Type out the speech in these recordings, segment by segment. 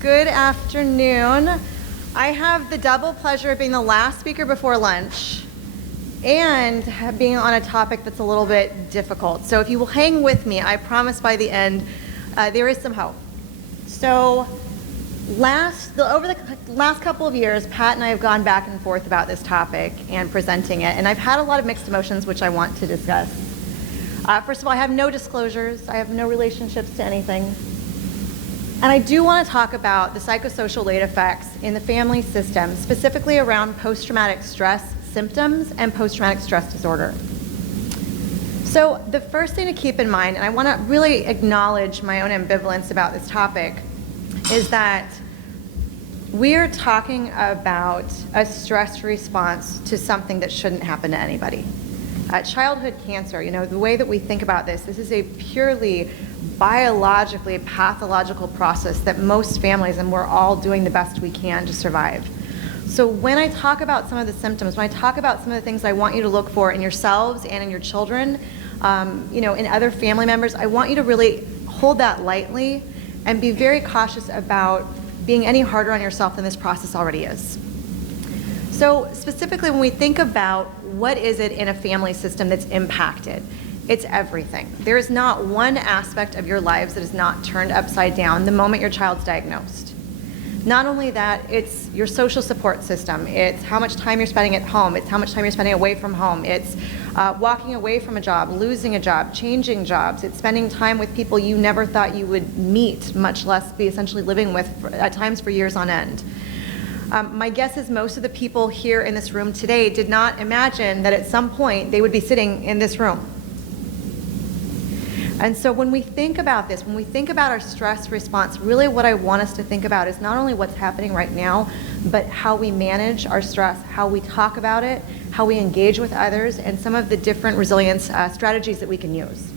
Good afternoon. I have the double pleasure of being the last speaker before lunch and being on a topic that's a little bit difficult. So if you will hang with me, I promise by the end there is some hope. So over the last couple of years, Pat and I have gone back and forth about this topic and presenting it, and I've had a lot of mixed emotions which I want to discuss. First of all, I have no disclosures. I have no relationships to anything. And I do want to talk about the psychosocial late effects in the family system, specifically around post-traumatic stress symptoms and post-traumatic stress disorder. So the first thing to keep in mind, and I want to really acknowledge my own ambivalence about this topic, is that we are talking about a stress response to something that shouldn't happen to anybody. Childhood cancer, the way that we think about this is a purely biologically pathological process that most families, and we're all doing the best we can to survive. So when I talk about some of the symptoms, when I talk about some of the things I want you to look for in yourselves and in your children, in other family members, I want you to really hold that lightly and be very cautious about being any harder on yourself than this process already is. So specifically, when we think about what is it in a family system that's impacted, it's everything. There is not one aspect of your lives that is not turned upside down the moment your child's diagnosed. Not only that, it's your social support system. It's how much time you're spending at home. It's how much time you're spending away from home. It's walking away from a job, losing a job, changing jobs. It's spending time with people you never thought you would meet, much less be essentially living with at times for years on end. My guess is most of the people here in this room today did not imagine that at some point they would be sitting in this room. And so when we think about this, when we think about our stress response, really what I want us to think about is not only what's happening right now, but how we manage our stress, how we talk about it, how we engage with others, and some of the different resilience strategies that we can use.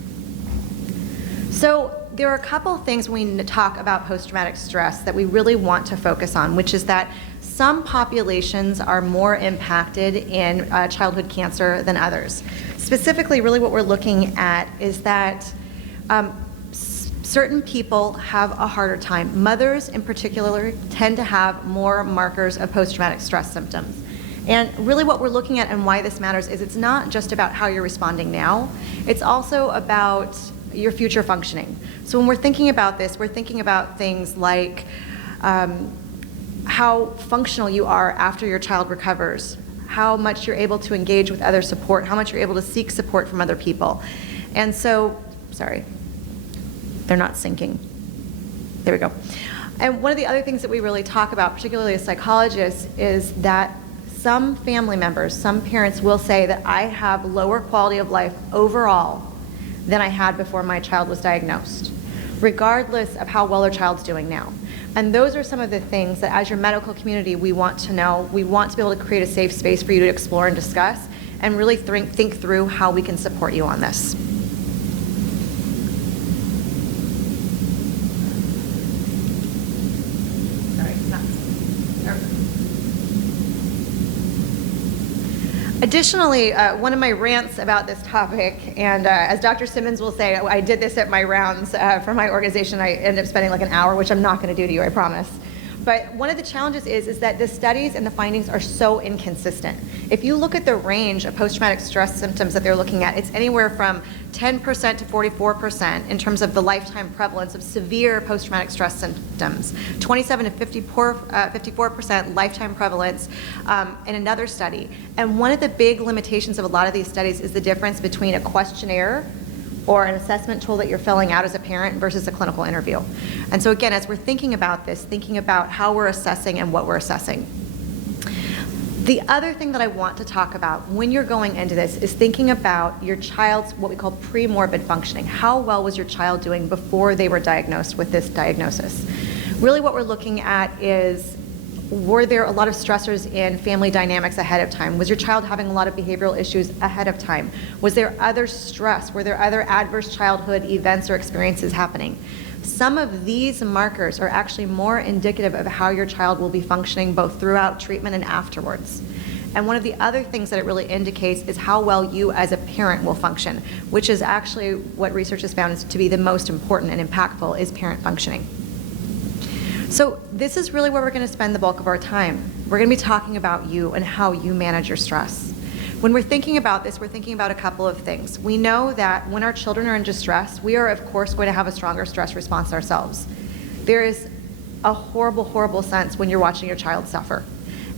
So there are a couple of things when we talk about post-traumatic stress that we really want to focus on, which is that some populations are more impacted in childhood cancer than others. Specifically, really what we're looking at is that certain people have a harder time. Mothers in particular tend to have more markers of post-traumatic stress symptoms. And really what we're looking at and why this matters is it's not just about how you're responding now, it's also about your future functioning. So when we're thinking about this, we're thinking about things like how functional you are after your child recovers, how much you're able to engage with other support, how much you're able to seek support from other people. And so, sorry, they're not syncing. There we go. And one of the other things that we really talk about, particularly as psychologists, is that some family members, some parents will say that I have lower quality of life overall than I had before my child was diagnosed, regardless of how well their child's doing now. And those are some of the things that as your medical community we want to know. We want to be able to create a safe space for you to explore and discuss and really think through how we can support you on this. Additionally, one of my rants about this topic, and as Dr. Simmons will say, I did this at my rounds for my organization. I ended up spending like an hour, which I'm not going to do to you, I promise. But one of the challenges is that the studies and the findings are so inconsistent. If you look at the range of post-traumatic stress symptoms that they're looking at, it's anywhere from 10% to 44% in terms of the lifetime prevalence of severe post-traumatic stress symptoms, 27 to 54% lifetime prevalence in another study. And one of the big limitations of a lot of these studies is the difference between a questionnaire or an assessment tool that you're filling out as a parent versus a clinical interview. And so again, as we're thinking about this, thinking about how we're assessing and what we're assessing. The other thing that I want to talk about when you're going into this is thinking about your child's what we call pre-morbid functioning. How well was your child doing before they were diagnosed with this diagnosis? Really what we're looking at is, were there a lot of stressors in family dynamics ahead of time? Was your child having a lot of behavioral issues ahead of time? Was there other stress? Were there other adverse childhood events or experiences happening? Some of these markers are actually more indicative of how your child will be functioning both throughout treatment and afterwards. And one of the other things that it really indicates is how well you as a parent will function, which is actually what research has found is to be the most important and impactful is parent functioning. So this is really where we're going to spend the bulk of our time. We're going to be talking about you and how you manage your stress. When we're thinking about this, we're thinking about a couple of things. We know that when our children are in distress, we are, of course, going to have a stronger stress response ourselves. There is a horrible, horrible sense when you're watching your child suffer.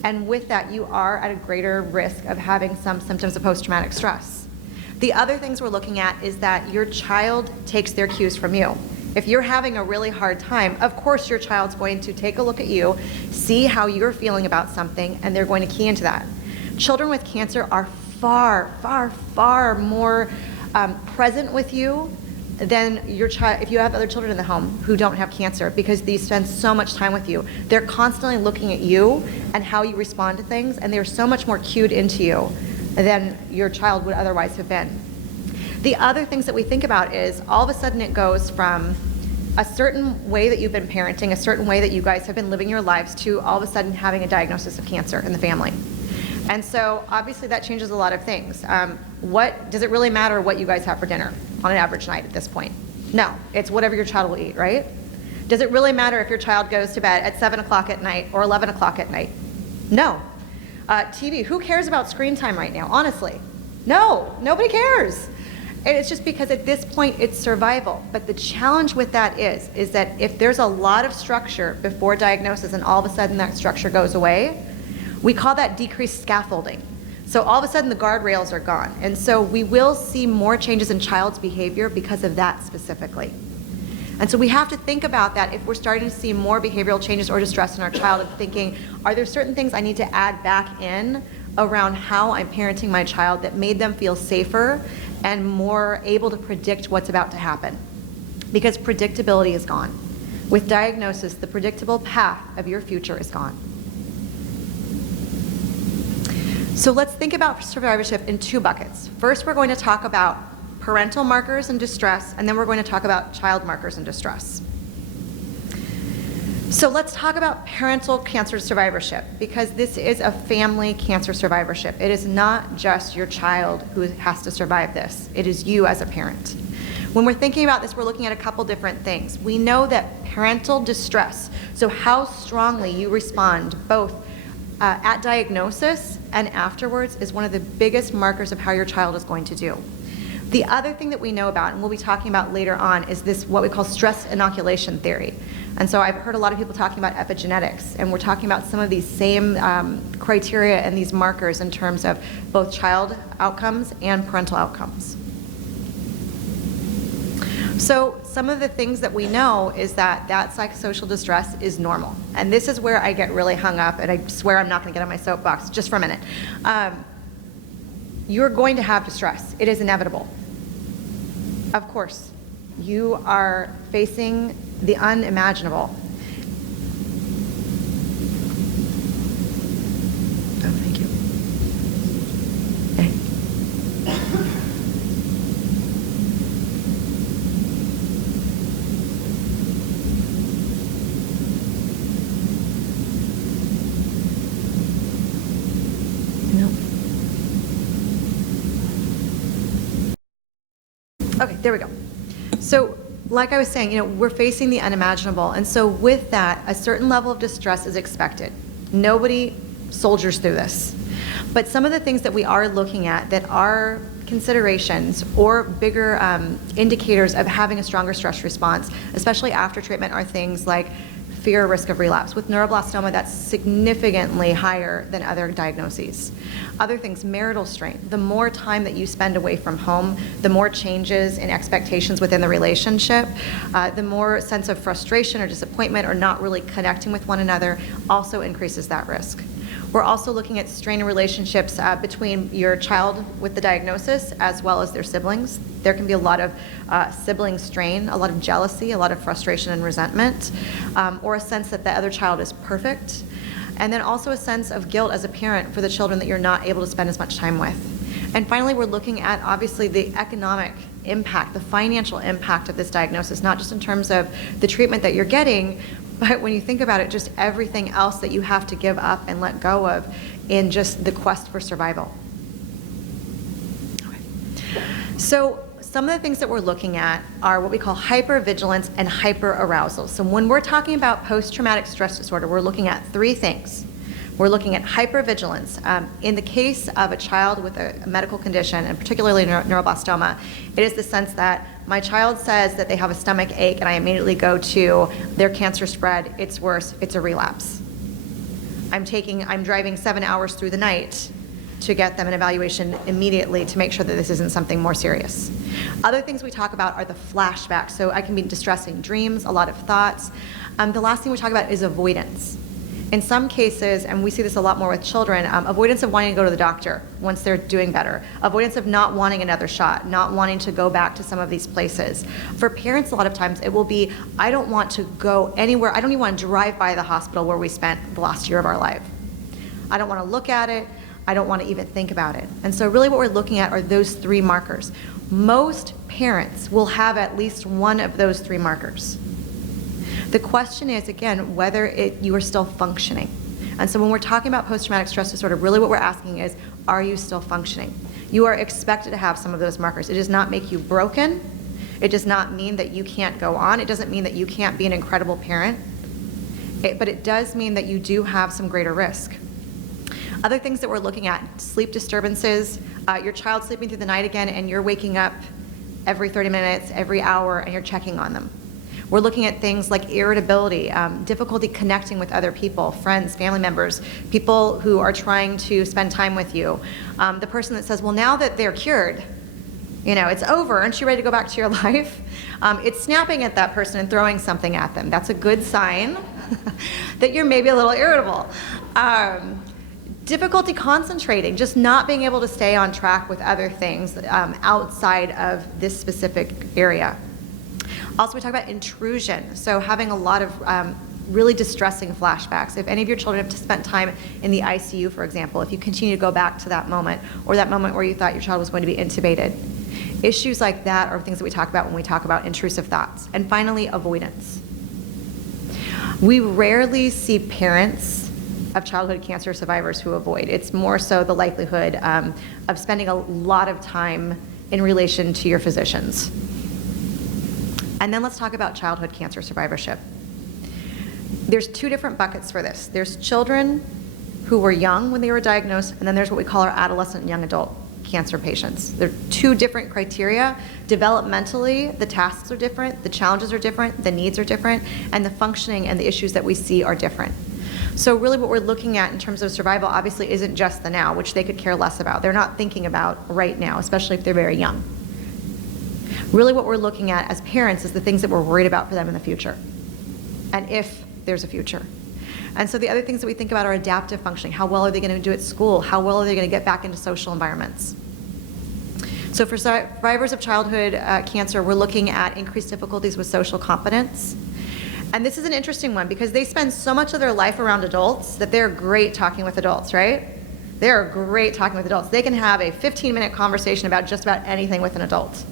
And with that, you are at a greater risk of having some symptoms of post-traumatic stress. The other things we're looking at is that your child takes their cues from you. If you're having a really hard time, of course your child's going to take a look at you, see how you're feeling about something, and they're going to key into that. Children with cancer are far, far, far more present with you than your child, if you have other children in the home who don't have cancer, because they spend so much time with you. They're constantly looking at you and how you respond to things, and they're so much more cued into you than your child would otherwise have been. The other things that we think about is all of a sudden it goes from a certain way that you've been parenting, a certain way that you guys have been living your lives, to all of a sudden having a diagnosis of cancer in the family. And so obviously that changes a lot of things. Does it really matter what you guys have for dinner on an average night at this point? No, it's whatever your child will eat, right? Does it really matter if your child goes to bed at 7 o'clock at night or 11 o'clock at night? No. TV, who cares about screen time right now, honestly? No, nobody cares. And it's just because at this point it's survival. But the challenge with that is that if there's a lot of structure before diagnosis and all of a sudden that structure goes away, we call that decreased scaffolding. So all of a sudden the guardrails are gone. And so we will see more changes in child's behavior because of that specifically. And so we have to think about that if we're starting to see more behavioral changes or distress in our child, and thinking, are there certain things I need to add back in around how I'm parenting my child that made them feel safer and more able to predict what's about to happen? Because predictability is gone. With diagnosis, the predictable path of your future is gone. So let's think about survivorship in two buckets. First, we're going to talk about parental markers in distress, and then we're going to talk about child markers in distress. So let's talk about parental cancer survivorship, because this is a family cancer survivorship. It is not just your child who has to survive this. It is you as a parent. When we're thinking about this, we're looking at a couple different things. We know that parental distress, so how strongly you respond both at diagnosis and afterwards, is one of the biggest markers of how your child is going to do. The other thing that we know about, and we'll be talking about later on, is this what we call stress inoculation theory. And so I've heard a lot of people talking about epigenetics, and we're talking about some of these same criteria and these markers in terms of both child outcomes and parental outcomes. So some of the things that we know is that psychosocial distress is normal. And this is where I get really hung up, and I swear I'm not going to get on my soapbox just for a minute. You're going to have distress. It is inevitable. Of course, you are facing the unimaginable. Oh, thank you. Okay, there we go. So, like I was saying, we're facing the unimaginable, and so with that, a certain level of distress is expected. Nobody soldiers through this. But some of the things that we are looking at that are considerations or bigger indicators of having a stronger stress response, especially after treatment, are things like fear or risk of relapse. With neuroblastoma, that's significantly higher than other diagnoses. Other things, marital strain. The more time that you spend away from home, the more changes in expectations within the relationship, the more sense of frustration or disappointment or not really connecting with one another also increases that risk. We're also looking at strain in relationships between your child with the diagnosis as well as their siblings. There can be a lot of sibling strain, a lot of jealousy, a lot of frustration and resentment, or a sense that the other child is perfect. And then also a sense of guilt as a parent for the children that you're not able to spend as much time with. And finally, we're looking at obviously the economic impact, the financial impact of this diagnosis, not just in terms of the treatment that you're getting, but when you think about it, just everything else that you have to give up and let go of in just the quest for survival. Okay. So some of the things that we're looking at are what we call hypervigilance and hyperarousal. So when we're talking about post-traumatic stress disorder, we're looking at three things. We're looking at hypervigilance. In the case of a child with a medical condition, and particularly neuroblastoma, it is the sense that my child says that they have a stomach ache and I immediately go to their cancer spread, it's worse, it's a relapse. I'm driving 7 hours through the night to get them an evaluation immediately to make sure that this isn't something more serious. Other things we talk about are the flashbacks. So I can be distressing dreams, a lot of thoughts. The last thing we talk about is avoidance. In some cases, and we see this a lot more with children, avoidance of wanting to go to the doctor once they're doing better, avoidance of not wanting another shot, not wanting to go back to some of these places. For parents, a lot of times it will be, I don't want to go anywhere, I don't even want to drive by the hospital where we spent the last year of our life. I don't want to look at it, I don't want to even think about it. And so really what we're looking at are those three markers. Most parents will have at least one of those three markers. The question is, again, whether you are still functioning. And so when we're talking about post-traumatic stress disorder, really what we're asking is, are you still functioning? You are expected to have some of those markers. It does not make you broken. It does not mean that you can't go on. It doesn't mean that you can't be an incredible parent. But it does mean that you do have some greater risk. Other things that we're looking at, sleep disturbances, your child sleeping through the night again and you're waking up every 30 minutes, every hour, and you're checking on them. We're looking at things like irritability, difficulty connecting with other people, friends, family members, people who are trying to spend time with you. The person that says, well, now that they're cured, it's over, aren't you ready to go back to your life? It's snapping at that person and throwing something at them. That's a good sign that you're maybe a little irritable. Difficulty concentrating, just not being able to stay on track with other things outside of this specific area. Also, we talk about intrusion, so having a lot of really distressing flashbacks. If any of your children have spent time in the ICU, for example, if you continue to go back to that moment, or that moment where you thought your child was going to be intubated, issues like that are things that we talk about when we talk about intrusive thoughts. And finally, avoidance. We rarely see parents of childhood cancer survivors who avoid. It's more so the likelihood of spending a lot of time in relation to your physicians. And then let's talk about childhood cancer survivorship. There's two different buckets for this. There's children who were young when they were diagnosed, and then there's what we call our adolescent and young adult cancer patients. They're two different criteria. Developmentally, the tasks are different, the challenges are different, the needs are different, and the functioning and the issues that we see are different. So really what we're looking at in terms of survival obviously isn't just the now, which they could care less about. They're not thinking about right now, especially if they're very young. Really what we're looking at as parents is the things that we're worried about for them in the future, and if there's a future. And so the other things that we think about are adaptive functioning. How well are they going to do at school? How well are they going to get back into social environments? So for survivors of childhood cancer, we're looking at increased difficulties with social competence. And this is an interesting one because they spend so much of their life around adults that they're great talking with adults, right? They're great talking with adults. They can have a 15-minute conversation about just about anything with an adult.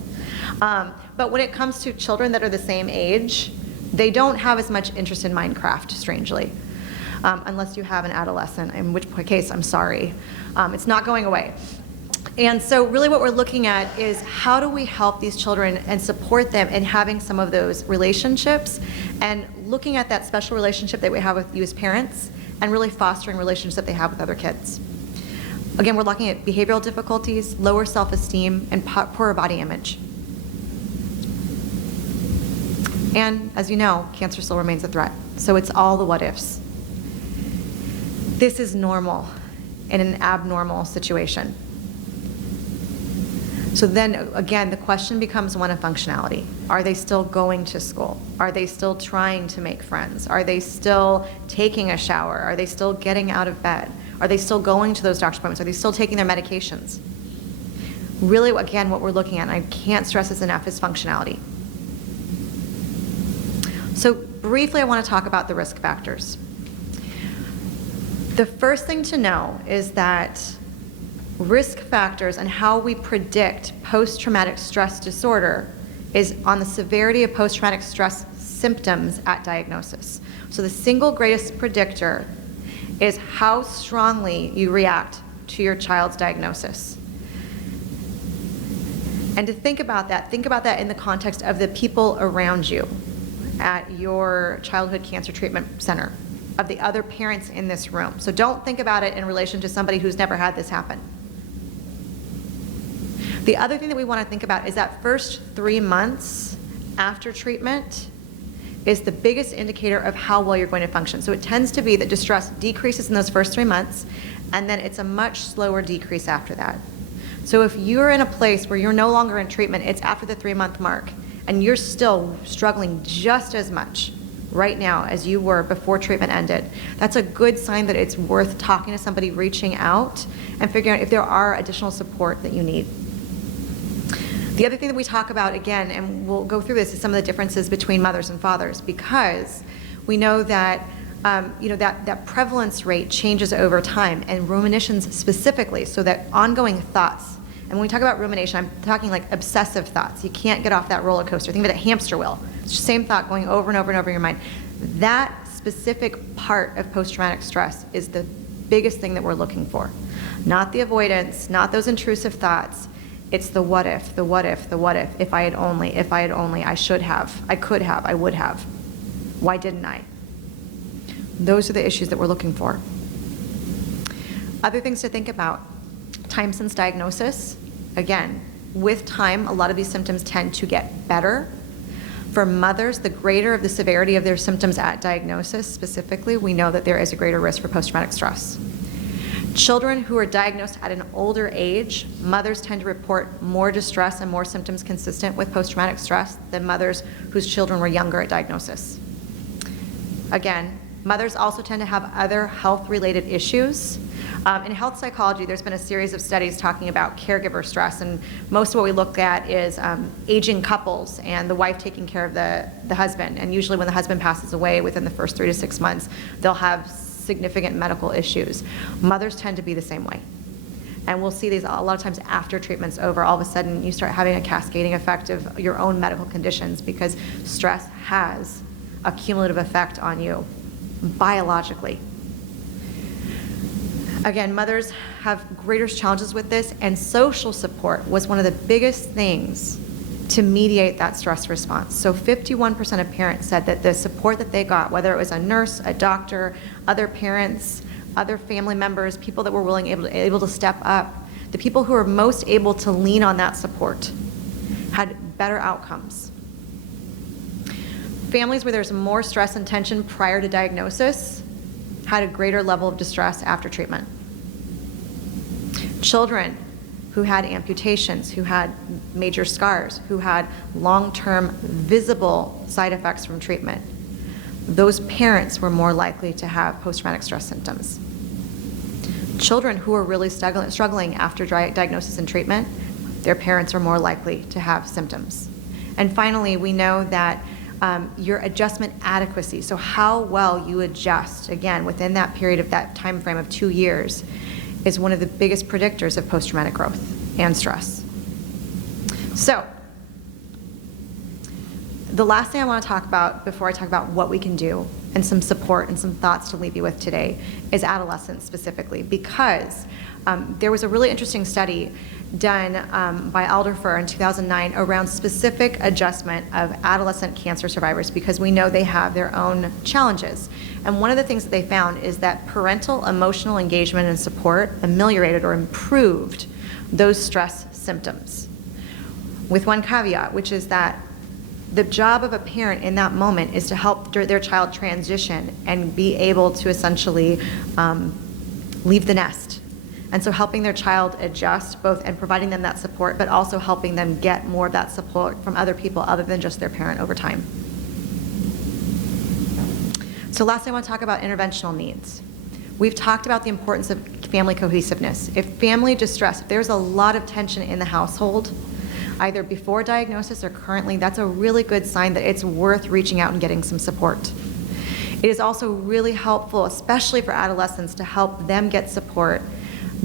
But when it comes to children that are the same age, they don't have as much interest in Minecraft, strangely, unless you have an adolescent, in which case, I'm sorry. It's not going away. And so really what we're looking at is how do we help these children and support them in having some of those relationships and looking at that special relationship that we have with you as parents and really fostering relationships that they have with other kids. Again, we're looking at behavioral difficulties, lower self-esteem, and poorer body image. And as you know, cancer still remains a threat. So it's all the what ifs. This is normal in an abnormal situation. So then again, the question becomes one of functionality. Are they still going to school? Are they still trying to make friends? Are they still taking a shower? Are they still getting out of bed? Are they still going to those doctor's appointments? Are they still taking their medications? Really, again, what we're looking at, and I can't stress this enough, is functionality. So briefly, I want to talk about the risk factors. The first thing to know is that risk factors and how we predict post-traumatic stress disorder is on the severity of post-traumatic stress symptoms at diagnosis. So the single greatest predictor is how strongly you react to your child's diagnosis. And to think about that in the context of the people around you at your childhood cancer treatment center, of the other parents in this room. So don't think about it in relation to somebody who's never had this happen. The other thing that we want to think about is that first 3 months after treatment is the biggest indicator of how well you're going to function. So it tends to be that distress decreases in those first 3 months, and then it's a much slower decrease after that. So if you're in a place where you're no longer in treatment, it's after the 3-month mark, and you're still struggling just as much right now as you were before treatment ended, that's a good sign that it's worth talking to somebody, reaching out, and figuring out if there are additional support that you need. The other thing that we talk about, again, and we'll go through this, is some of the differences between mothers and fathers, because we know that that prevalence rate changes over time, and ruminations specifically, so that ongoing thoughts. And when we talk about rumination, I'm talking like obsessive thoughts. You can't get off that roller coaster. Think of it as a hamster wheel. It's the same thought going over and over and over in your mind. That specific part of post-traumatic stress is the biggest thing that we're looking for. Not the avoidance, not those intrusive thoughts. It's the what if, the what if, the what if I had only, I should have, I could have, I would have. Why didn't I? Those are the issues that we're looking for. Other things to think about: time since diagnosis. Again, with time, a lot of these symptoms tend to get better. For mothers, the greater of the severity of their symptoms at diagnosis specifically, we know that there is a greater risk for post-traumatic stress. Children who are diagnosed at an older age, mothers tend to report more distress and more symptoms consistent with post-traumatic stress than mothers whose children were younger at diagnosis. Again, mothers also tend to have other health-related issues. In health psychology, there's been a series of studies talking about caregiver stress, and most of what we look at is aging couples and the wife taking care of the husband. And usually when the husband passes away within the first 3 to 6 months, they'll have significant medical issues. Mothers tend to be the same way. And we'll see these a lot of times after treatment's over. All of a sudden, you start having a cascading effect of your own medical conditions, because stress has a cumulative effect on you biologically. Again, mothers have greater challenges with this, and social support was one of the biggest things to mediate that stress response. So 51% of parents said that the support that they got, whether it was a nurse, a doctor, other parents, other family members, people that were able to step up, the people who were most able to lean on that support had better outcomes. Families where there's more stress and tension prior to diagnosis had a greater level of distress after treatment. Children who had amputations, who had major scars, who had long-term visible side effects from treatment, those parents were more likely to have post-traumatic stress symptoms. Children who were really struggling after diagnosis and treatment, their parents are more likely to have symptoms. And finally, we know that your adjustment adequacy, so how well you adjust, again, within that period of that time frame of 2 years, is one of the biggest predictors of post-traumatic growth and stress. So, the last thing I want to talk about before I talk about what we can do and some support and some thoughts to leave you with today is adolescents specifically, because there was a really interesting study done by Alderfer in 2009 around specific adjustment of adolescent cancer survivors, because we know they have their own challenges. And one of the things that they found is that parental emotional engagement and support ameliorated or improved those stress symptoms, with one caveat, which is that the job of a parent in that moment is to help their child transition and be able to essentially leave the nest. And so helping their child adjust, both and providing them that support, but also helping them get more of that support from other people other than just their parent over time. So lastly, I want to talk about interventional needs. We've talked about the importance of family cohesiveness. If family distress, if there's a lot of tension in the household, either before diagnosis or currently, that's a really good sign that it's worth reaching out and getting some support. It is also really helpful, especially for adolescents, to help them get support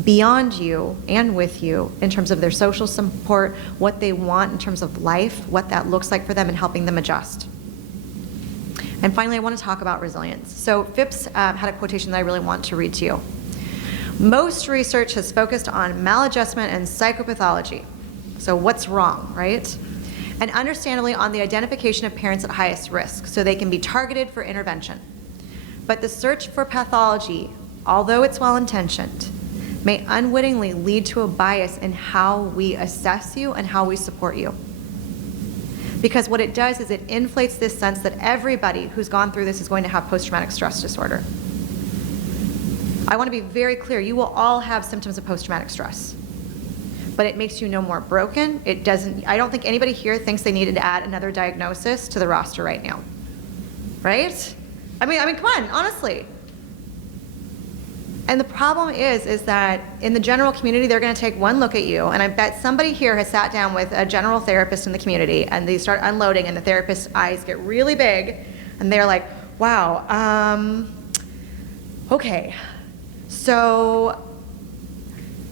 beyond you and with you in terms of their social support, what they want in terms of life, what that looks like for them, and helping them adjust. And finally, I want to talk about resilience. So Phipps had a quotation that I really want to read to you. Most research has focused on maladjustment and psychopathology. So what's wrong, right? And understandably on the identification of parents at highest risk, so they can be targeted for intervention. But the search for pathology, although it's well-intentioned, may unwittingly lead to a bias in how we assess you and how we support you. Because what it does is it inflates this sense that everybody who's gone through this is going to have post-traumatic stress disorder. I want to be very clear, you will all have symptoms of post-traumatic stress. But it makes you no more broken. It doesn't, I don't think anybody here thinks they needed to add another diagnosis to the roster right now. Right? I mean, come on, honestly. And the problem is that in the general community, they're going to take one look at you, and I bet somebody here has sat down with a general therapist in the community, and they start unloading, and the therapist's eyes get really big, and they're like, wow, okay, so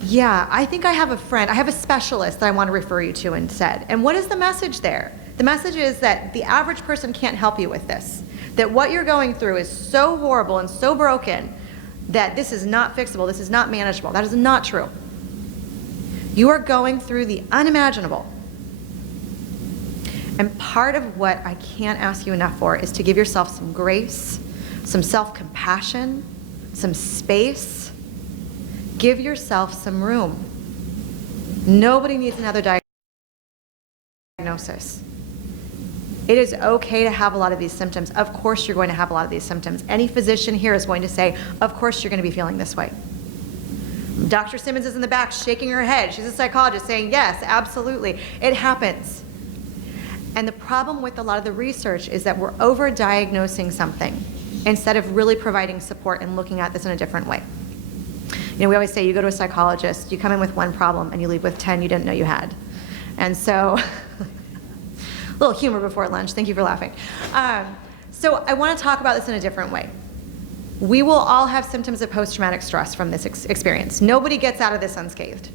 yeah, I think I have a friend, I have a specialist that I want to refer you to instead. And what is the message there? The message is that the average person can't help you with this, that what you're going through is so horrible and so broken that this is not fixable, this is not manageable. That is not true. You are going through the unimaginable. And part of what I can't ask you enough for is to give yourself some grace, some self-compassion, some space. Give yourself some room. Nobody needs another diagnosis. It is okay to have a lot of these symptoms. Of course you're going to have a lot of these symptoms. Any physician here is going to say, of course you're going to be feeling this way. Dr. Simmons is in the back shaking her head. She's a psychologist saying, yes, absolutely. It happens. And the problem with a lot of the research is that we're over-diagnosing something instead of really providing support and looking at this in a different way. You know, we always say you go to a psychologist, you come in with one problem and you leave with 10 you didn't know you had. And so, a little humor before lunch, thank you for laughing. So I want to talk about this in a different way. We will all have symptoms of post-traumatic stress from this experience. Nobody gets out of this unscathed.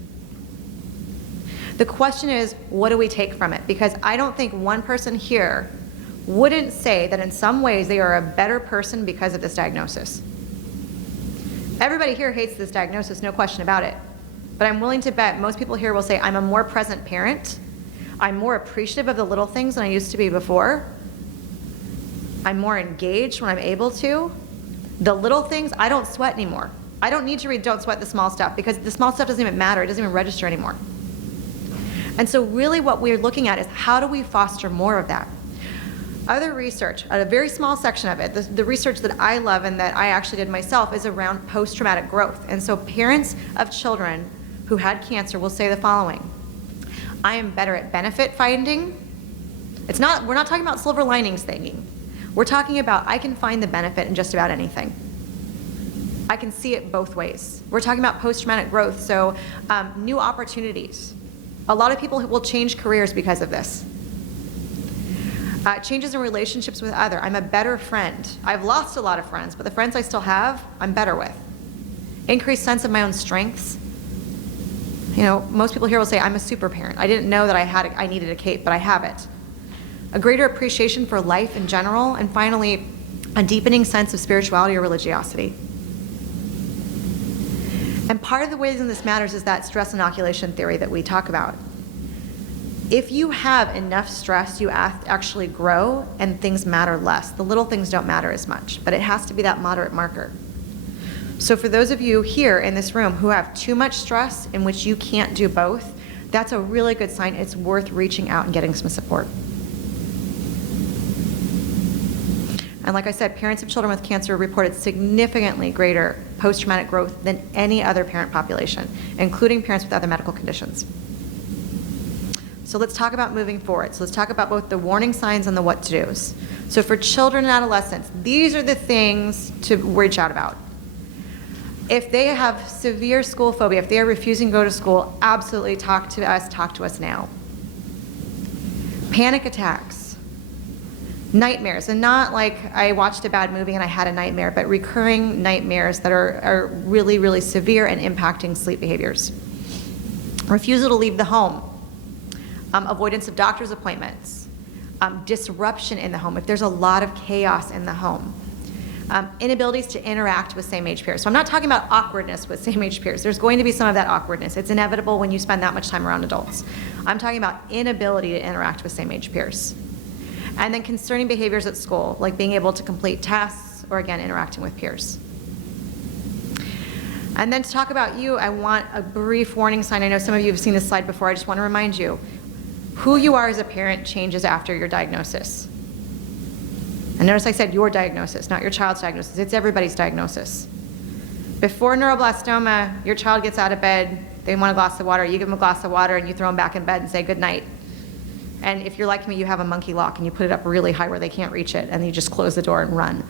The question is, what do we take from it? Because I don't think one person here wouldn't say that in some ways they are a better person because of this diagnosis. Everybody here hates this diagnosis, no question about it. But I'm willing to bet most people here will say, I'm a more present parent. I'm more appreciative of the little things than I used to be before. I'm more engaged when I'm able to. The little things, I don't sweat anymore. I don't need to read Don't Sweat the Small Stuff because the small stuff doesn't even matter. It doesn't even register anymore. And so really what we're looking at is how do we foster more of that? Other research, a very small section of it, the research that I love and that I actually did myself is around post-traumatic growth. And so parents of children who had cancer will say the following: I am better at benefit finding. We're not talking about silver linings thinking. We're talking about I can find the benefit in just about anything. I can see it both ways. We're talking about post-traumatic growth, so new opportunities. A lot of people will change careers because of this. Changes in relationships with others. I'm a better friend. I've lost a lot of friends, but the friends I still have, I'm better with. Increased sense of my own strengths. You know, most people here will say, I'm a super parent. I didn't know that I needed a cape, but I have it. A greater appreciation for life in general, and finally, a deepening sense of spirituality or religiosity. And part of the reason this matters is that stress inoculation theory that we talk about. If you have enough stress, you actually grow and things matter less. The little things don't matter as much, but it has to be that moderate marker. So for those of you here in this room who have too much stress in which you can't do both, that's a really good sign. It's worth reaching out and getting some support. And like I said, parents of children with cancer reported significantly greater post-traumatic growth than any other parent population, including parents with other medical conditions. So let's talk about moving forward. So let's talk about both the warning signs and the what-to-dos. So for children and adolescents, these are the things to reach out about. If they have severe school phobia, if they are refusing to go to school, absolutely talk to us now. Panic attacks, nightmares, and not like I watched a bad movie and I had a nightmare, but recurring nightmares that are really, really severe and impacting sleep behaviors. Refusal to leave the home. Avoidance of doctor's appointments, disruption in the home, if there's a lot of chaos in the home, Inabilities to interact with same-age peers. So I'm not talking about awkwardness with same-age peers. There's going to be some of that awkwardness. It's inevitable when you spend that much time around adults. I'm talking about inability to interact with same-age peers. And then concerning behaviors at school, like being able to complete tasks or, again, interacting with peers. And then to talk about you, I want a brief warning sign. I know some of you have seen this slide before. I just want to remind you, who you are as a parent changes after your diagnosis. And notice I said your diagnosis, not your child's diagnosis. It's everybody's diagnosis. Before neuroblastoma, your child gets out of bed, they want a glass of water, you give them a glass of water and you throw them back in bed and say good night. And if you're like me, you have a monkey lock and you put it up really high where they can't reach it and you just close the door and run.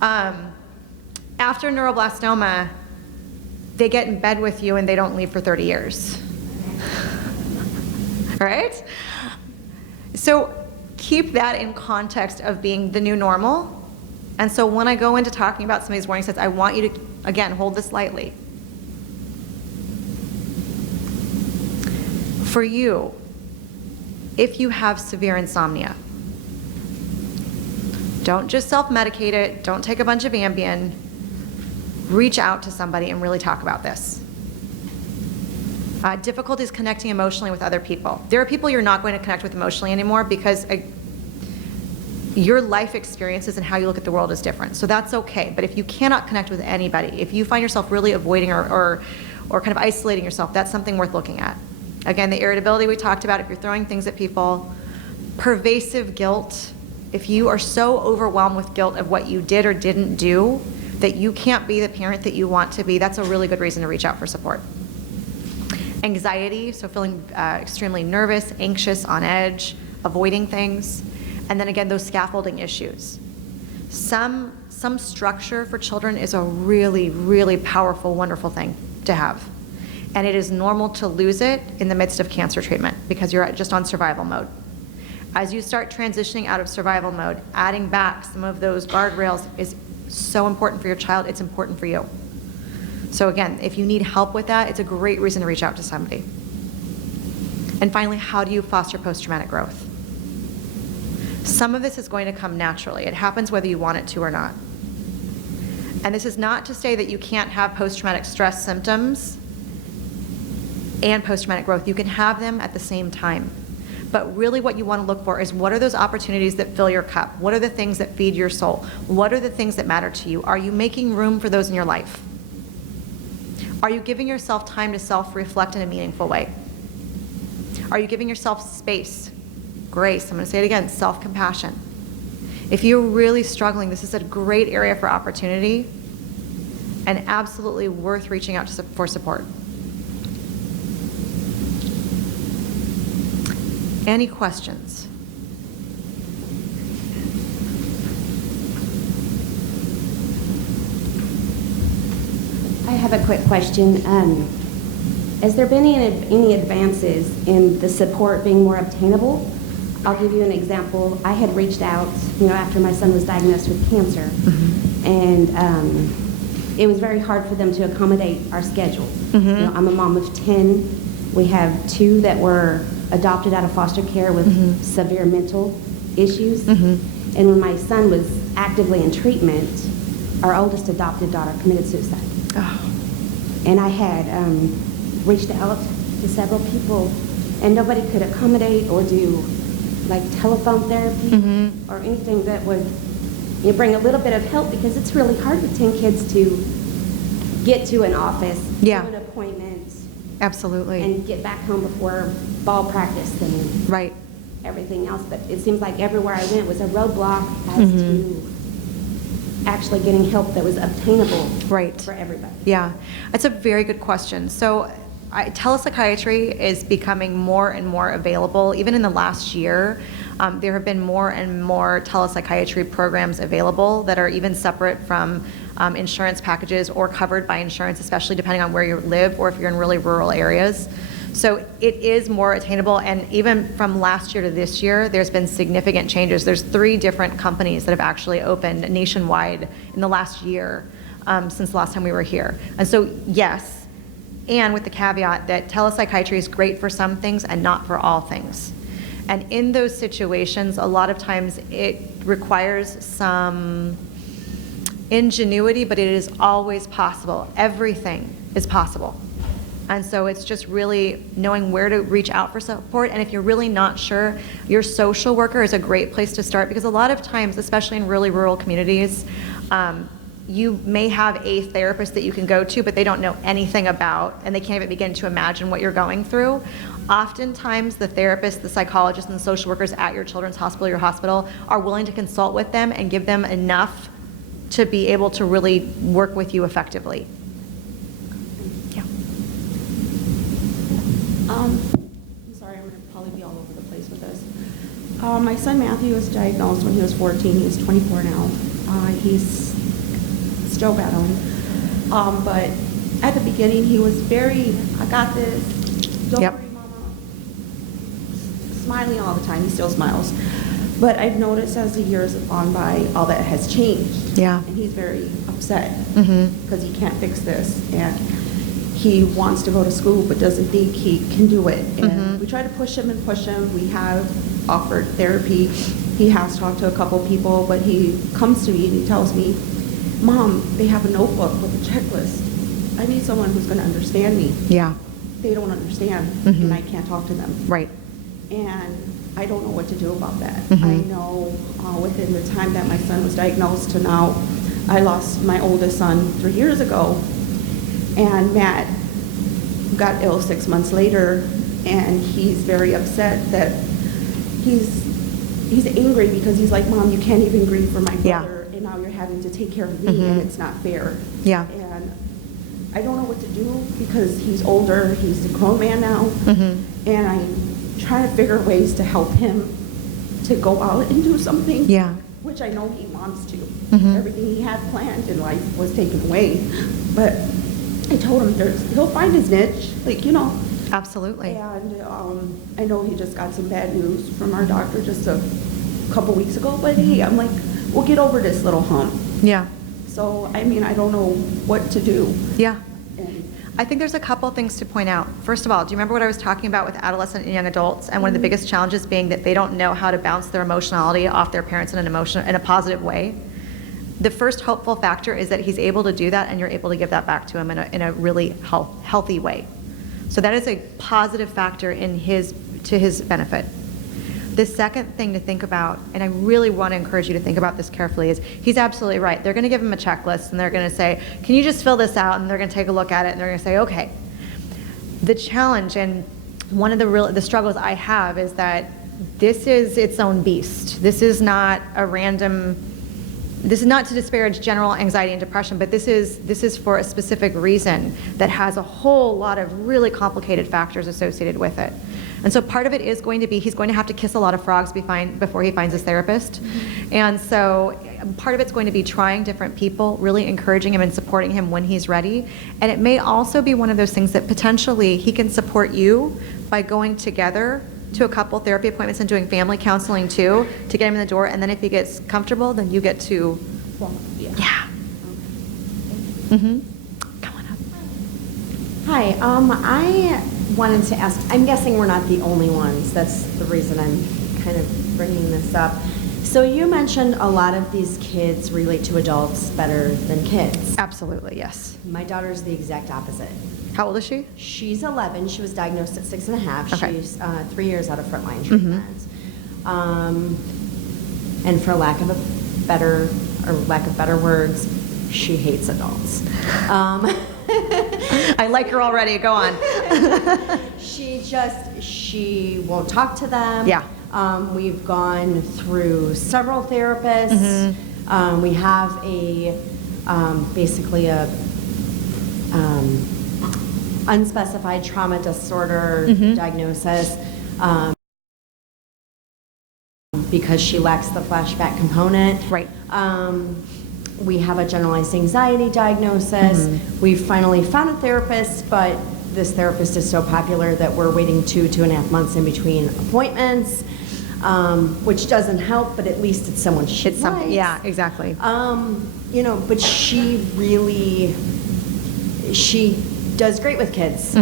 After neuroblastoma, they get in bed with you and they don't leave for 30 years. Right? So keep that in context of being the new normal. And so when I go into talking about some of these warning signs, I want you to, again, hold this lightly. For you, if you have severe insomnia, don't just self-medicate it, don't take a bunch of Ambien, reach out to somebody and really talk about this. Difficulties connecting emotionally with other people. There are people you're not going to connect with emotionally anymore because your life experiences and how you look at the world is different. So that's okay. But if you cannot connect with anybody, if you find yourself really avoiding or kind of isolating yourself, that's something worth looking at. Again, the irritability we talked about, if you're throwing things at people, pervasive guilt. If you are so overwhelmed with guilt of what you did or didn't do that you can't be the parent that you want to be, that's a really good reason to reach out for support. Anxiety, so feeling extremely nervous, anxious, on edge, avoiding things. And then again, those scaffolding issues. Some structure for children is a really, really powerful, wonderful thing to have. And it is normal to lose it in the midst of cancer treatment because you're just on survival mode. As you start transitioning out of survival mode, adding back some of those guardrails is so important for your child, it's important for you. So again, if you need help with that, it's a great reason to reach out to somebody. And finally, how do you foster post-traumatic growth? Some of this is going to come naturally. It happens whether you want it to or not. And this is not to say that you can't have post-traumatic stress symptoms and post-traumatic growth. You can have them at the same time. But really what you want to look for is what are those opportunities that fill your cup? What are the things that feed your soul? What are the things that matter to you? Are you making room for those in your life? Are you giving yourself time to self-reflect in a meaningful way? Are you giving yourself space, grace? I'm going to say it again, self-compassion. If you're really struggling, this is a great area for opportunity and absolutely worth reaching out for support. Any questions? I have a quick question. Has there been any advances in the support being more obtainable? I'll give you an example. I had reached out, after my son was diagnosed with cancer, and it was very hard for them to accommodate our schedule. I'm a mom of 10. We have 2 that were adopted out of foster care with severe mental issues. And when my son was actively in treatment, our oldest adopted daughter committed suicide. And I had reached out to several people, and nobody could accommodate or do like telephone therapy or anything that would bring a little bit of help, because it's really hard with 10 kids to get to an office, do an appointment, absolutely, and get back home before ball practice and everything else. But it seems like everywhere I went was a roadblock as to actually getting help that was obtainable for everybody. Yeah, that's a very good question. So telepsychiatry is becoming more and more available. Even in the last year, there have been more and more telepsychiatry programs available that are even separate from insurance packages or covered by insurance, especially depending on where you live or if you're in really rural areas. So it is more attainable, and even from last year to this year, there's been significant changes. There's 3 different companies that have actually opened nationwide in the last year since the last time we were here. And so yes, and with the caveat that telepsychiatry is great for some things and not for all things. And in those situations, a lot of times it requires some ingenuity, but it is always possible. Everything is possible. And so it's just really knowing where to reach out for support. And if you're really not sure, your social worker is a great place to start, because a lot of times, especially in really rural communities, you may have a therapist that you can go to, but they don't know anything about, and they can't even begin to imagine what you're going through. Oftentimes, the therapists, the psychologists, and the social workers at your children's hospital, your hospital, are willing to consult with them and give them enough to be able to really work with you effectively. Yeah. I'm sorry, I'm going to probably be all over the place with this. My son Matthew was diagnosed when he was 14. He's 24 now. He's still battling. But at the beginning, he was very, I got this, don't Yep. worry, mama. Smiling all the time. He still smiles. But I've noticed as the years have gone by, all that has changed. Yeah. And he's very upset Mm-hmm. because he can't fix this. And he wants to go to school but doesn't think he can do it. And Mhm. we try to push him and push him. We have offered therapy. He has talked to a couple people, but he comes to me and he tells me, Mom, they have a notebook with a checklist. I need someone who's going to understand me. Yeah. They don't understand, Mhm. and I can't talk to them. Right. And I don't know what to do about that. Mhm. I know within the time that my son was diagnosed to now, I lost my oldest son 3 years ago. And Matt got ill 6 months later, and he's very upset that he's angry because he's like, Mom, you can't even grieve for my Yeah. brother, and now you're having to take care of me, Mhm. and it's not fair. Yeah. And I don't know what to do because he's older, he's a grown man now, Mm-hmm. and I'm trying to figure ways to help him to go out and do something. Yeah. Which I know he wants to. Mhm. Everything he had planned in life was taken away. But I told him he'll find his niche, Absolutely. And I know he just got some bad news from our doctor just a couple weeks ago. But hey, I'm like, we'll get over this little hump. Yeah. So, I mean, I don't know what to do. Yeah. And I think there's a couple things to point out. First of all, do you remember what I was talking about with adolescent and young adults? And one of the biggest challenges being that they don't know how to bounce their emotionality off their parents in a positive way. The first hopeful factor is that he's able to do that, and you're able to give that back to him in a really healthy way. So that is a positive factor to his benefit. The second thing to think about, and I really want to encourage you to think about this carefully, is he's absolutely right. They're going to give him a checklist, and they're going to say, can you just fill this out? And they're going to take a look at it, and they're going to say, okay. The challenge, and one of the struggles I have, is that this is its own beast. This is not to disparage general anxiety and depression, but this is for a specific reason that has a whole lot of really complicated factors associated with it. And so part of it is going to be, he's going to have to kiss a lot of frogs before he finds his therapist. Mm-hmm. And so part of it's going to be trying different people, really encouraging him and supporting him when he's ready. And it may also be one of those things that potentially he can support you by going together to a couple therapy appointments and doing family counseling too, to get him in the door. And then if he gets comfortable, then you get to, well, yeah. yeah. Mm-hmm. Come on up. Hi, I wanted to ask, I'm guessing we're not the only ones. That's the reason I'm kind of bringing this up. So you mentioned a lot of these kids relate to adults better than kids. Absolutely, yes. My daughter's the exact opposite. How old is she? She's 11. She was diagnosed at 6.5. Okay. She's 3 years out of frontline treatment. And for lack of better words, she hates adults. I like her already. Go on. She won't talk to them. Yeah. We've gone through several therapists. We have basically a unspecified trauma disorder diagnosis because she lacks the flashback component. Right. We have a generalized anxiety diagnosis. We've finally found a therapist, but this therapist is so popular that we're waiting 2.5 months in between appointments, which doesn't help, but at least it's someone she It's something. likes. Yeah, exactly. But she does great with kids.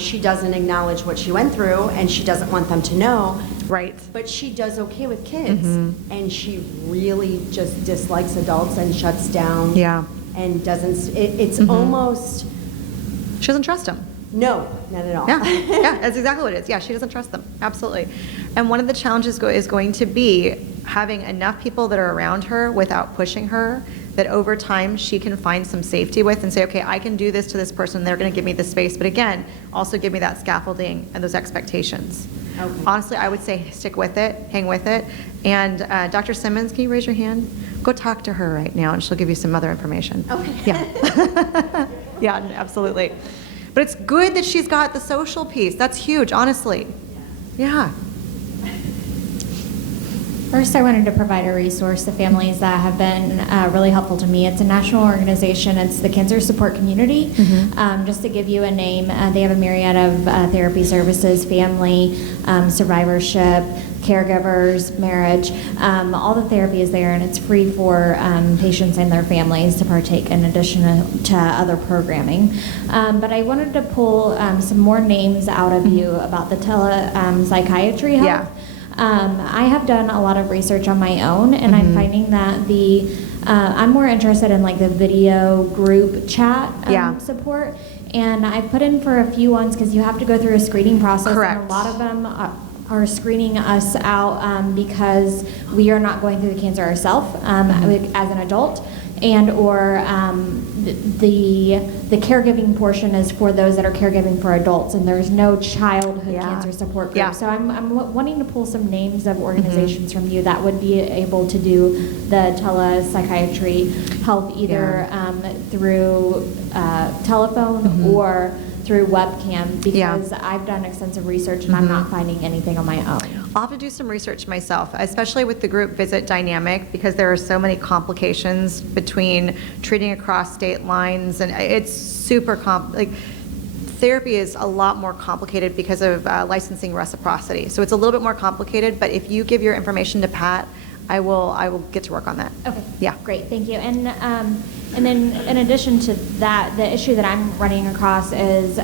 She doesn't acknowledge what she went through, and she doesn't want them to know. Right. But she does okay with kids, and she really just dislikes adults and shuts down. Yeah. And doesn't. It's almost. She doesn't trust them. No, not at all. Yeah, yeah, that's exactly what it is. Yeah, she doesn't trust them. Absolutely. And one of the challenges is going to be having enough people that are around her without pushing her, that over time she can find some safety with and say, okay, I can do this to this person, they're going to give me the space, but again, also give me that scaffolding and those expectations. Okay. Honestly, I would say stick with it, hang with it. And Dr. Simmons, can you raise your hand? Go talk to her right now and she'll give you some other information. Okay. Yeah. Yeah, absolutely. But it's good that she's got the social piece. That's huge, honestly. Yeah. First, I wanted to provide a resource to families that have been really helpful to me. It's a national organization. It's the Caregiver Support community. Just to give you a name, they have a myriad of therapy services, family, survivorship, caregivers, marriage. All the therapy is there, and it's free for patients and their families to partake in addition to other programming. But I wanted to pull some more names out of you about the telepsychiatry help. Yeah. I have done a lot of research on my own, and I'm finding that I'm more interested in like the video group chat support. And I put in for a few ones because you have to go through a screening process. Correct. And a lot of them are screening us out because we are not going through the cancer ourselves as an adult, and or the caregiving portion is for those that are caregiving for adults, and there's no childhood cancer support group. Yeah. So I'm wanting to pull some names of organizations from you that would be able to do the telepsychiatry help either through telephone or through webcam, because I've done extensive research and I'm not finding anything on my own. I'll have to do some research myself, especially with the group visit dynamic, because there are so many complications between treating across state lines, and it's super therapy is a lot more complicated because of licensing reciprocity. So it's a little bit more complicated, but if you give your information to Pat, I will get to work on that. Okay. Yeah. Great. Thank you. And then in addition to that, the issue that I'm running across is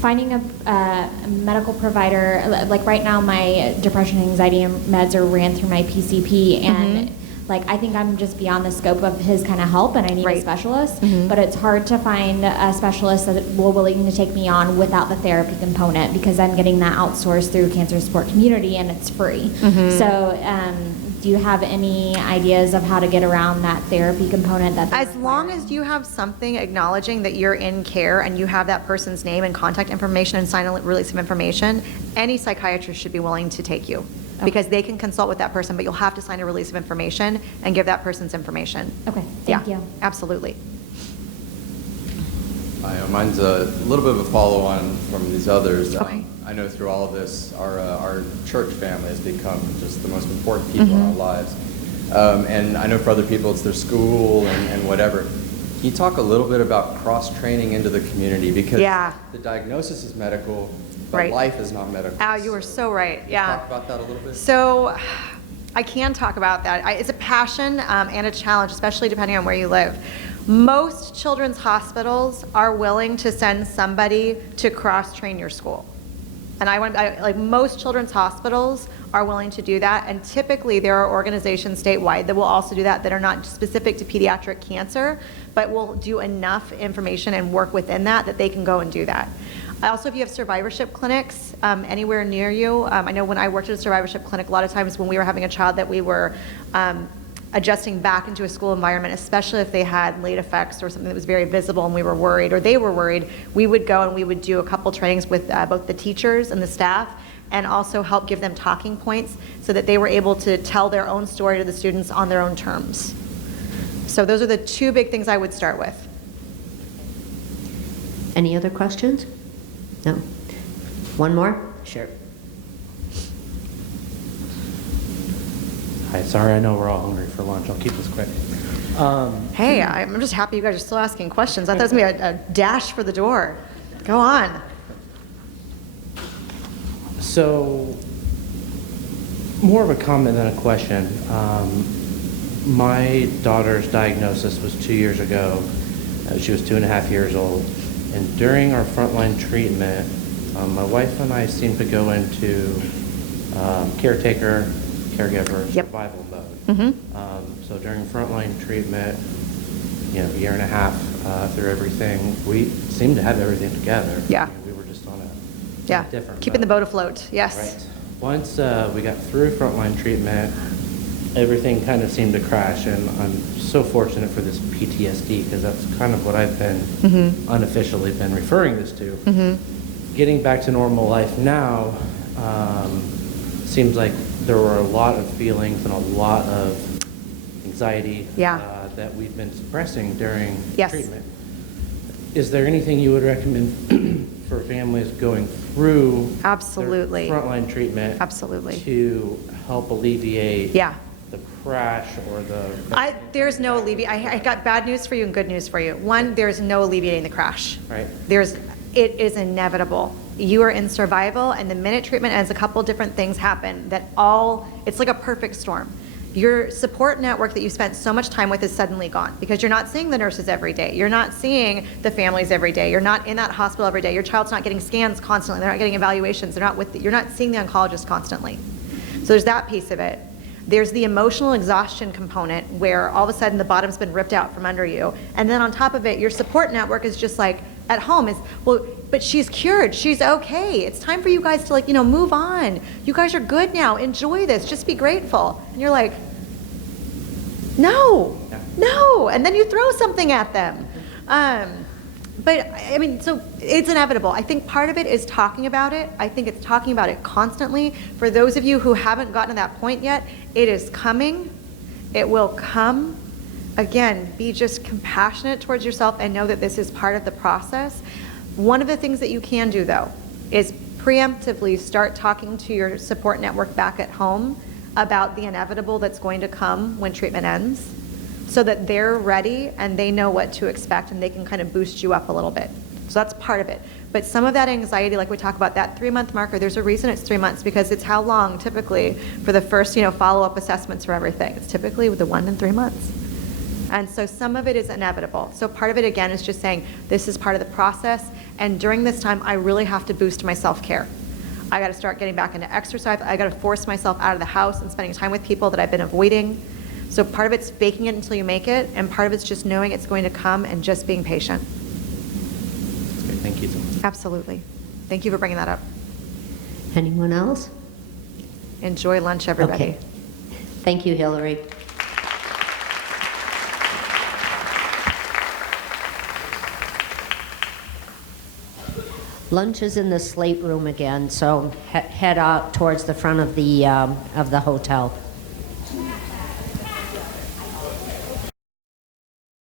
finding a medical provider. Like right now, my depression and anxiety meds are ran through my PCP, and like I think I'm just beyond the scope of his kind of help, and I need a specialist. But it's hard to find a specialist that will willing to take me on without the therapy component, because I'm getting that outsourced through Cancer Support Community, and it's free. So do you have any ideas of how to get around that therapy component? As long as you have something acknowledging that you're in care and you have that person's name and contact information and sign a release of information, any psychiatrist should be willing to take you, because they can consult with that person, but you'll have to sign a release of information and give that person's information. Okay, thank you. Absolutely. Mine's a little bit of a follow-on from these others. Okay. I know through all of this, our church family has become just the most important people in our lives. And I know for other people, it's their school and whatever. Can you talk a little bit about cross-training into the community? Because the diagnosis is medical, but life is not medical. Al, you are so right. Can you talk about that a little bit? So I can talk about that. It's a passion and a challenge, especially depending on where you live. Most children's hospitals are willing to send somebody to cross-train your school. And like most children's hospitals are willing to do that, and typically there are organizations statewide that will also do that, that are not specific to pediatric cancer, but will do enough information and work within that they can go and do that. Also, if you have survivorship clinics anywhere near you, I know when I worked at a survivorship clinic, a lot of times when we were having a child that we were adjusting back into a school environment, especially if they had late effects or something that was very visible and we were worried, or they were worried, we would go and we would do a couple trainings with both the teachers and the staff, and also help give them talking points so that they were able to tell their own story to the students on their own terms. So those are the two big things I would start with. Any other questions? No. One more? Sure. Hi, sorry, I know we're all hungry for lunch. I'll keep this quick. Hey, I'm just happy you guys are still asking questions. I thought it was going to be a dash for the door. Go on. So, more of a comment than a question. My daughter's diagnosis was 2 years ago. She was 2.5 years old. And during our frontline treatment, my wife and I seemed to go into caretaker, caregiver, Yep. survival mode. Mm-hmm. So during frontline treatment, a year and a half through everything, we seemed to have everything together. Yeah. We were just on a Yeah, different keeping the mode. boat afloat, yes. Right. Once we got through frontline treatment, everything kind of seemed to crash, and I'm so fortunate for this PTSD because that's kind of what I've been unofficially been referring this to. Getting back to normal life now seems like there were a lot of feelings and a lot of anxiety that we've been suppressing during treatment. Is there anything you would recommend for families going through Absolutely. their frontline treatment Absolutely. to help alleviate the crash or the... There's no I got bad news for you and good news for you. One, there's no alleviating the crash. Right. It is inevitable. You are in survival, and the minute treatment ends, a couple different things happen it's like a perfect storm. Your support network that you spent so much time with is suddenly gone because you're not seeing the nurses every day. You're not seeing the families every day. You're not in that hospital every day. Your child's not getting scans constantly. They're not getting evaluations. You're not seeing the oncologist constantly. So there's that piece of it. There's the emotional exhaustion component where all of a sudden the bottom's been ripped out from under you. And then on top of it, your support network is just like at home is, well, but she's cured. She's okay. It's time for you guys to move on. You guys are good now. Enjoy this. Just be grateful. And you're like, no. And then you throw something at them. But I mean, so it's inevitable. I think part of it is talking about it. I think it's talking about it constantly. For those of you who haven't gotten to that point yet, it is coming. It will come. Again, be just compassionate towards yourself and know that this is part of the process. One of the things that you can do, though, is preemptively start talking to your support network back at home about the inevitable that's going to come when treatment ends, so that they're ready and they know what to expect and they can kind of boost you up a little bit. So that's part of it. But some of that anxiety, like we talk about, that 3-month marker, there's a reason it's 3 months because it's how long typically for the first, follow-up assessments for everything. It's typically with the 1 and 3 months. And so some of it is inevitable. So part of it, again, is just saying this is part of the process. And during this time, I really have to boost my self-care. I got to start getting back into exercise. I got to force myself out of the house and spending time with people that I've been avoiding. So part of it's faking it until you make it, and part of it's just knowing it's going to come and just being patient. That's great. Thank you so much. Absolutely. Thank you for bringing that up. Anyone else? Enjoy lunch, everybody. Okay. Thank you, Hillary. Lunch is in the slate room again, so head out towards the front of the hotel.